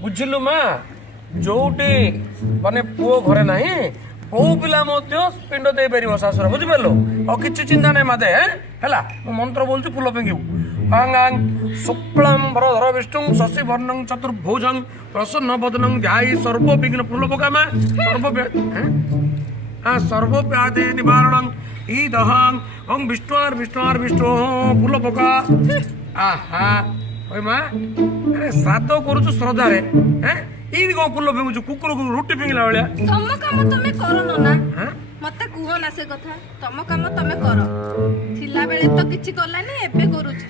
बुझिलु माँ जोटी माने पुओ घरे नाही कोउ पिला मध्य पिंड दे परिबो सासुर बुझि परलो और किछि चिंता नै माते हैला मु मंत्र बोलछु फूल पेंगिबु आंगां शुक्लम वरधर विष्णु शशि वर्णं चतुर्भुजं प्रसन्न वदनं ध्यायि सर्व विघ्न फूल पकामा सर्व व्याधि निवारणं ईदहं ओं विष्णु फूल पका आहा ओय माँ अरे श्राद्ध करूछु श्रद्धा रे हैं ई कौन फूल फेंगुछु कुकुर को रोटी फेंगिला बेलिया तम काम तमे करो ना मते कुह ना से कथा तम काम तमे करो थिला बेले तो किछि करलानी एबे करूछ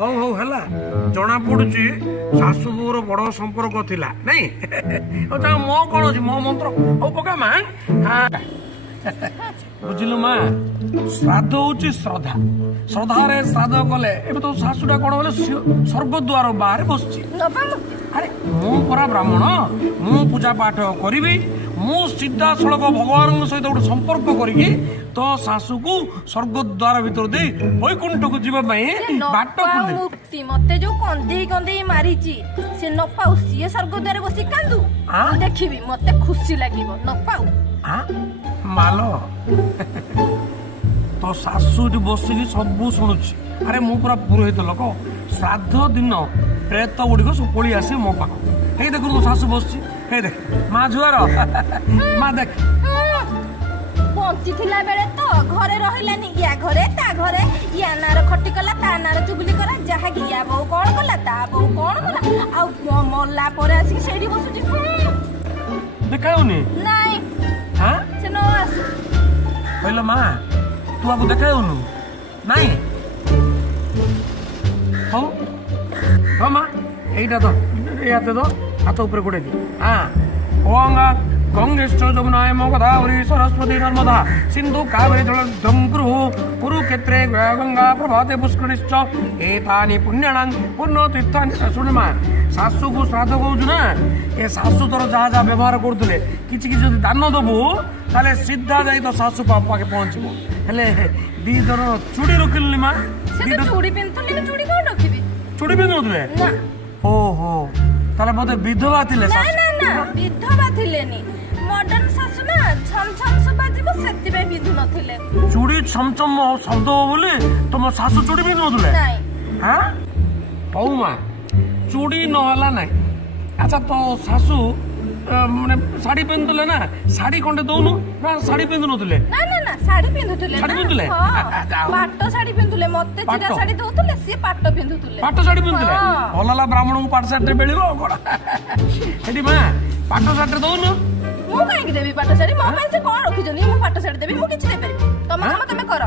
हौ हौ हला जणा पडुची सासु बोर बड़ संपर्क थिला नहीं ओ ता मो कोन अछि मो मंत्र ओ पका मां बुझिलु मां श्राद्ध होची श्रद्धा श्रद्धा रे श्राद्ध कले एबे तो सासुडा कोन बोले स्वर्ग द्वार बाहर बसची अरे मु परा ब्राह्मण मु पूजा पाठ करी मु सीधा सड़क भगवान सहित गोटे संपर्क करी तो सासु को स्वर्ग द्वार भीतर दे वैकुंठ को जीवा बाट मुक्ति मते जो कंदे मारिची से न पाउ सी स्वर्ग द्वार बसी कांदू देखिबी मते खुशी लागिबो न पाउ मालो तो सासु बसिकी सब शुणुची अरे मु पूरा पुरोहित लोक श्राद्ध दिन प्रेत गुड़िक सब पड़ी आसे मो पाख हे देख मो सासु बसची हे देख माँ जुआर माँ देख बंची थिला बेले तो घरे रहिलानी या घरे ता घरे या नार खट्टी कला ता नार चुगली करा जहा कि या बहु कोन कला ता बहु कोन कला आ मोल्ला परे आसी सेडी बसुची देखाउनी नहीं हां से न आस कहला माँ तू आपको देखाउनु नहीं हो हाँ माँ এইটা তো এই হাতে তো হাত উপরে করে দি হ্যাঁ ওঙ্গা গঙ্গেশ্চ যমুনায় গোদাবরী সরস্বতী নর্মদা সিন্ধু কাবেরী জলধঙ্কুরু কুরুক্ষেত্রে গঙ্গা প্রভাতে পুষ্করিশ্চ এতানি পুণ্যানাং পুণ্য তীর্থানি শুনে মা শাশুকু শ্রাদ্ধ কৌছু না এ শাশু তোর যা যা ব্যবহার করুলে কিছু কিছু যদি দান দেবু তাহলে সিধা যাই তো শাশু পাখে পৌঁছব হেলে ଦି ଜଣ ଚୁଡ଼ି ରଖିଲୁନି ମା ଚୁଡ଼ି ପିନ୍ଧୁଥିଲି ଚୁଡ଼ି କଣ ରଖିବି ଚୁଡ଼ି ପିନ୍ଧୁଥିଲେ ନା ଓହୋ ତାହେଲେ ବୋଧେ ବିଧବା ଥିଲେ ନା ନା ନା ବିଧବା ଥିଲେନି ମଡର୍ନ ଶାଶୁ ନା ଛମ ଛମ ଶୁଭାଯିବ ସେଥିପାଇଁ ପିନ୍ଧୁ ନଥିଲେ ଚୁଡ଼ି ଛମ ଛମ ଶବ୍ଦ ହବ ବୋଲି ତମ ଶାଶୁ ଚୁଡ଼ି ପିନ୍ଧୁଥିଲେ ନାଇଁ ହଁ ହଉ ମା ଚୁଡ଼ି ନହେଲା ନାଇଁ ଆଚ୍ଛା ତ ଶାଶୁ ମାନେ ଶାଢୀ ପିନ୍ଧୁଥିଲେ ନା ଶାଢୀ ଖଣ୍ଡେ ଦଉନୁ ନା ଶାଢୀ ପିନ୍ଧୁ ନଥିଲେ ନା ନା ନା ଶାଢୀ ପିନ୍ଧୁଥିଲେ ଶାଢୀ ପିନ୍ଧୁଥିଲେ ପାଟ ଶାଢୀ ପିନ୍ଧୁଥିଲେ ମତେ ଚିରା ଶାଢୀ ଦଉଥିଲେ ସିଏ ପାଟ ପିନ୍ଧୁଥିଲେ ପାଟ ଶାଢୀ ପିନ୍ଧୁଥିଲେ ଭଲ ହେଲା ବ୍ରାହ୍ମଣଙ୍କୁ ପାଟ ଶାଢୀରେ ମିଳିବ ଆଉ କଣ ସେଠି ମା ପାଟ ଶାଢୀରେ ଦଉନୁ ମୁଁ କାହିଁକି ଦେବି ପାଟ ଶାଢୀ ମୋ ପାଇଁ ସେ କଣ ରଖିଛନ୍ତି ମୁଁ ପାଟ ଶାଢୀ ଦେବି ମୁଁ କିଛି ଦେଇପାରିବି ତମ କାମ ତମେ କର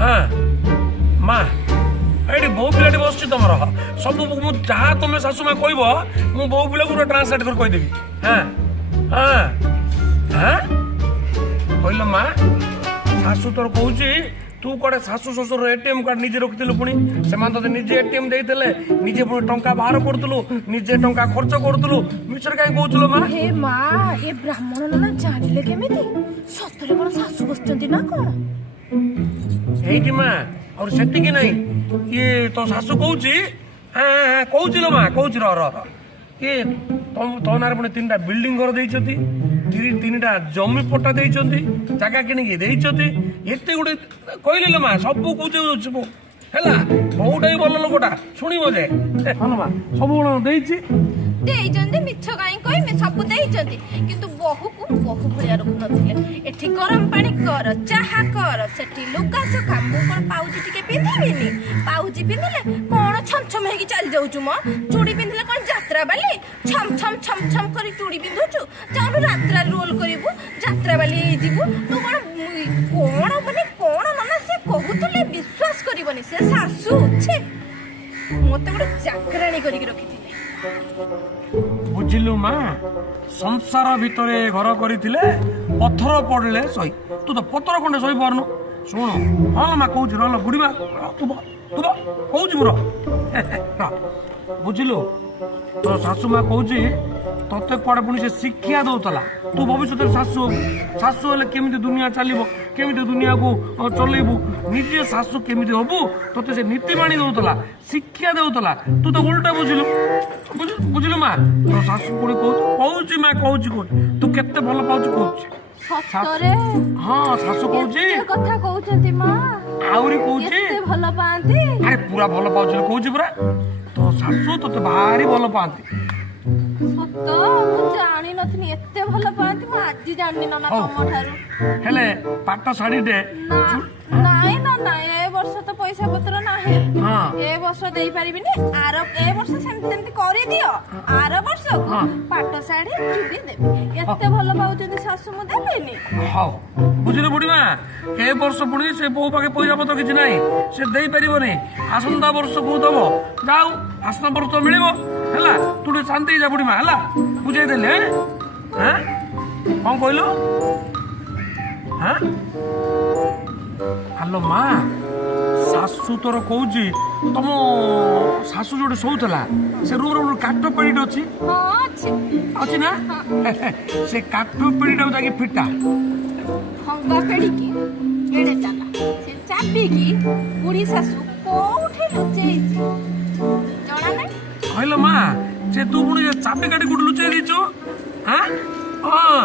ହଁ ମା ଏଇଠି ବୋଉ ପିଲାଟି ବସୁଛି ତମର ସବୁ ମୁଁ ଯାହା ତମେ ଶାଶୁ ମା କହିବ ମୁଁ ବୋଉ ପିଲାକୁ ଗୋଟେ ଟ୍ରାନ୍ସଲେଟ୍ କରି କହିଦେବି ହଁ ହଁ ହଁ କହିଲ ମା ଶାଶୁ ତୋର କହୁଛି ତୁ କୁଆଡେ ଶାଶୁ ଶ୍ୱଶୁର ଏଟିଏମ୍ କାର୍ଡ ନିଜେ ରଖିଥିଲୁ ପୁଣି ସେମାନେ ତତେ ନିଜେ ଏଟିଏମ୍ ଦେଇଥିଲେ ନିଜେ ପୁଣି ଟଙ୍କା ବାହାର କରୁଥିଲୁ ନିଜେ ଟଙ୍କା ଖର୍ଚ୍ଚ କରୁଥିଲୁ ମିଛରେ କାହିଁ କହୁଥିଲୁ ମା ହେ ମା ଏ ବ୍ରାହ୍ମଣ ନନା ଜାଣିଲେ କେମିତି ସତରେ କଣ ଶାଶୁ ବସିଛନ୍ତି ନା କଣ ଏଇଠି ମା ଆଉ ସେତିକି ନାହିଁ ଇଏ ତୋ ଶାଶୁ କହୁଛି କହୁଛି ଲୋ ମା କହୁଛି ର ଇଏ ତୋ ନାଁରେ ପୁଣି 3ଟା ବିଲ୍ଡିଂ ଘର ଦେଇଛନ୍ତି 3ଟା ଜମି ପଟ୍ଟା ଦେଇଛନ୍ତି ଜାଗା କିଣିକି ଦେଇଛନ୍ତି ଏତେ ଗୁଡେ କହିଲେ ଲୋ ମା ସବୁ କହୁଛି ହେଲା ବୋଉଟା ବି ଭଲ ଲୋକଟା ଶୁଣିବ ଯେ ହଁ ମା ସବୁ ଦେଇଛି ଦେଇଛନ୍ତି ମିଛ କାହିଁ କହିମି ସବୁ ଦେଇଛନ୍ତି କିନ୍ତୁ ବୋହୁକୁ ବୋହୁ ଭଳିଆ ରଖୁନଥିଲେ ଏଠି ଗରମ ପାଣି କର ଚାହା କର ସେଠି ଲୁଗା ଶୁଖା ମୁଁ କଣ ପାଉଜି ଟିକେ ପିନ୍ଧିବିନି ପାଉଜି ପିନ୍ଧିଲେ କଣ ଛମ ଛମ ହେଇକି ଚାଲି ଯାଉଛୁ ମ ଚୁଡ଼ି ପିନ୍ଧିଲେ କଣ ଯାତ୍ରା ବାଲି ଛମ ଛମ କରି ଚୁଡ଼ି ପିନ୍ଧୁଛୁ ଚାଲୁ ରାତ୍ରା ରୋଲ କରିବୁ ଯାତ୍ରା ବାଲି ହେଇଯିବୁ ତୁ କଣ ମାନେ କଣ ନନା ସେ କହୁଥିଲେ ବିଶ୍ୱାସ କରିବନି ସେ ଶାଶୁ ଛେ ମତେ ଗୋଟେ ଚାକରାଣୀ କରିକି ରଖିଥିଲେ ବୁଝିଲୁ ମା ସଂସାର ଭିତରେ ଘର କରିଥିଲେ ପଥର ପଡିଲେ ସହି ତୁ ତ ପଥର ଖଣ୍ଡେ ସହି ପାରୁନୁ ଶୁଣ ହଁ ମା କହୁଛି ରହ ବୁଢୀ ମା ତୁ କହୁଛି ମୋର ବୁଝିଲୁ तो शाशु माँ कौच तोते कुआडे पुणी से शिक्षा दौला तू भविष्य शाशु शाशु हेले केमिति दुनिया चलो केमिति दुनिया को चलैबू निजे शाशु केमिति हबू तोते से नीतिबाणी दौला शिक्षा दौला तू तो उल्टा बुझिलु बुझिलु माँ तो शाशु पुणी कौच माँ कौच तू केते भल पाउछु कौच ସତରେ हाँ शाशु कौच ଏ କଥା କହୁଛନ୍ତି ମା आउरी कौच ଏତେ ଭଲ ପାଆନ୍ତି अरे पूरा भल पाउछु कौच पूरा तो शाशु तोते भारी भल पाती ସତ ମୁଁ ଜାଣିନଥିଲି ଏତେ ଭଲ ପାଆନ୍ତି ମୁଁ ଆଜି ଜାଣିନି ନନା ହଉ। ତମ ଠାରୁ हेले पाट शाढ़ीटे ନାଇଁ ନନା ଏ ବର୍ଷ ତ ପଇସା ପତ୍ର ନାହିଁ ହଁ। ଏ ବର୍ଷ ଦେଇପାରିବିନି ଏ ବର୍ଷ ସେମିତି ସେମିତି କରିଦିଅ ଆର ବର୍ଷକୁ ହଁ। ପାଟ ଶାଢୀ ଚୁଡ଼ି ଦେବି ଏତେ ଭଲ ପାଉଛନ୍ତି ଶାଶୁ ମୁଁ ଦେବିନି हाँ बुझिल बुढ़ी माँ ए वर्ष पुणी से बो पाखे पैसा पत्र किसी ना से दे पारनि आसंता वर्ष को दब जाऊ आसंता वर्ष तो मिल है तू टे शांति जा बुढ़ी माँ है बुझे देले हाँ कौन कहल हाँ हेलो माँ शाशु तोर कौच तुम शाशु जो शोला से रूम काठ पेड़ अच्छी ହଁ ଅଛି अच्छी ना से काठ पेड़ा जाके फिटा ଭଙ୍ଗା ପେଡ଼ିକି ଏଡ଼େ ଚାଲା ସେ ଚାବିକି ବୁଢ଼ୀ ଶାଶୁ କୋଉଠି ଲୁଚେଇଛି ଜଣା ନାହିଁ कहल माँ से तू पुणी चाबी काटी कोट लुचाई देचु हाँ हाँ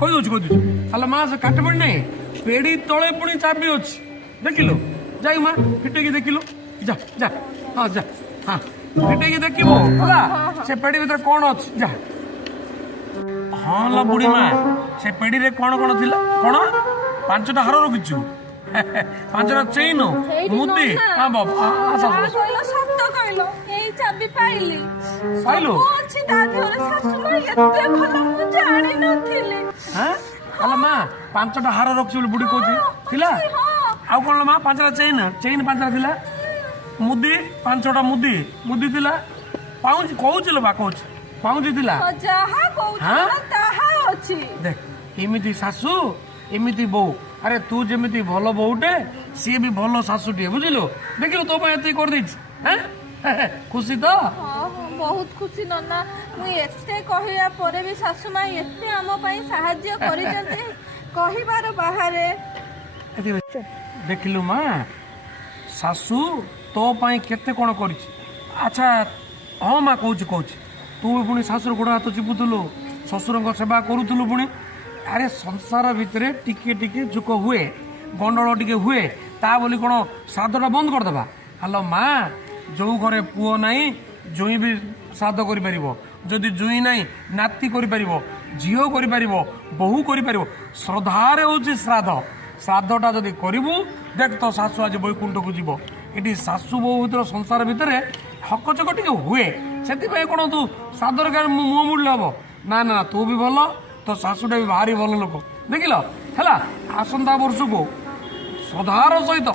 कही दौर हेलो माँ से काट पड़ी नहीं पेड़ी तले पुणी चाबी अच्छी देखिलु जा माँ फिटेकी देखिलु जा जा हाँ जा हाँ फिटेकी देखिबो होला से पेड़ी भीतर कौन अच्छी जा हाँ ला बुढ़ी माँ से पेड़ी रे कौन कौन थिला कौन पांचटा हार रखिछु पांचटा चेन ସେଇଠି मुदी ନନା। हाँ बाबा ଯାହା କହିଲ ସତ କହିଲ ଏଇ ଚାବି ପାଇଲି ପାଇଲୁ? ସବୁ ଅଛି ତା ଦେହରେ ଶାଶୁ ମା ଏତେ ଭଲ ମୁଁ ଜାଣିନଥିଲି हाँ हेलो माँ पांचटा हार रखी बोली बुढ़ी कौची थिला ହଁ आउ कौन माँ पांचटा चेन चेन पांचटा थिला मुदी पांचटा मुदी मुदी थिला पाउच कहूची लो बा कहूची पाउची थिला ଯାହା କହୁଛ ହଁ? ତାହା ଅଛି देख एमिति शाशु एमिति बो अरे तू जेमिति भल बोटे सी भी भल शाशुटे बुझिलु देखिलु तो एत कर देछि हैं खुशी तो ହଁ ହଁ ବହୁତ ଖୁସି ନନା ମୁଁ ଏତେ କହିବା ପରେ ବି ଶାଶୁ ମା ଏତେ ଆମ ପାଇଁ ସାହାଯ୍ୟ କରିଛନ୍ତି କହିବାର ବାହାରେ देखिलु माँ शाशु तो पाई केते कोन करिछि अच्छा हाँ माँ कहूची कहूची तू भी पुणी शाशुर गोड़ हाथ चिपुलु शशुर सेवा करूलु पुणी अरे संसार भितर टिके टिके झुक हुए गंडल टिके हुए ता बोली कौन श्राद्धटा बंद करदेबा हेलो माँ जो घरे पुओ नहीं जुई भी श्राद्ध कर जदि जुई नहीं नाती कर झील कर बहु कर श्रद्धार हूँ श्राद्ध श्राद्धटा जदि करू देख तो शाशु आज बैकुंठ को जीव ये शाशु बहु भर संसार भितर हकचक टे हुए से कौन तू श्राद्धर मुह मुड़े हम ना ना तू भी भल तो शाशुटा भी भारी भल लोक देखिल है आसंता वर्ष को श्रद्धार सहित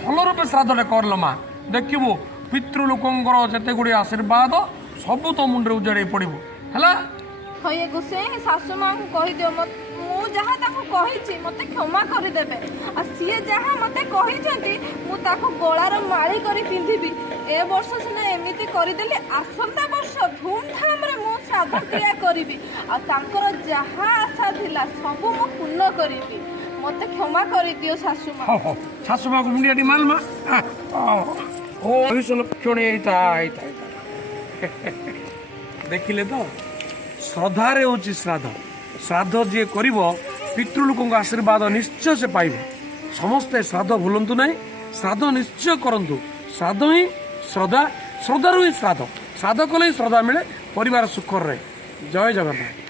भल रूपे श्राद्धटा करल माँ देखू पितृलोकंर जिते गुड़े आशीर्वाद सब तो मुंडे उजाड़ी पड़ो है ହଏ ଗୋସେଇଁ ଶାଶୁ ମାଙ୍କୁ କହିଦିଅ ମୁଁ ଯାହା ତାକୁ କହିଛି ମୋତେ କ୍ଷମା କରିଦେବେ ଆଉ ସିଏ ଯାହା ମୋତେ କହିଛନ୍ତି ମୁଁ ତାକୁ ଗଳାର ମାଳି କରି ପିନ୍ଧିବି ଏ ବର୍ଷ ସିନା ଏମିତି କରିଦେଲି ଆସନ୍ତା ବର୍ଷ ଧୁମଧାମରେ ମୁଁ ଶ୍ରାଦ୍ଧ କ୍ରିୟା କରିବି ଆଉ ତାଙ୍କର ଯାହା ଆଶା ଥିଲା ସବୁ ମୁଁ ପୂର୍ଣ୍ଣ କରିବି ମୋତେ କ୍ଷମା କରିଦିଅ ଶାଶୁ ମା शाशु माँ को मुंडिया माल मा ओ भविष्य लक्षण देखिले तो श्रद्धारे हूँ श्राद्ध श्राद्ध जी कर पितृलोक आशीर्वाद निश्चय से पाइब समस्ते श्राद्ध भूलु ना श्राद्ध निश्चय करूँ श्राद्ध ही श्रद्धा श्रद्धार ही श्राद्ध श्राद्ध कले ही श्रद्धा मिले परिवार सुख रहे जय जगन्नाथ।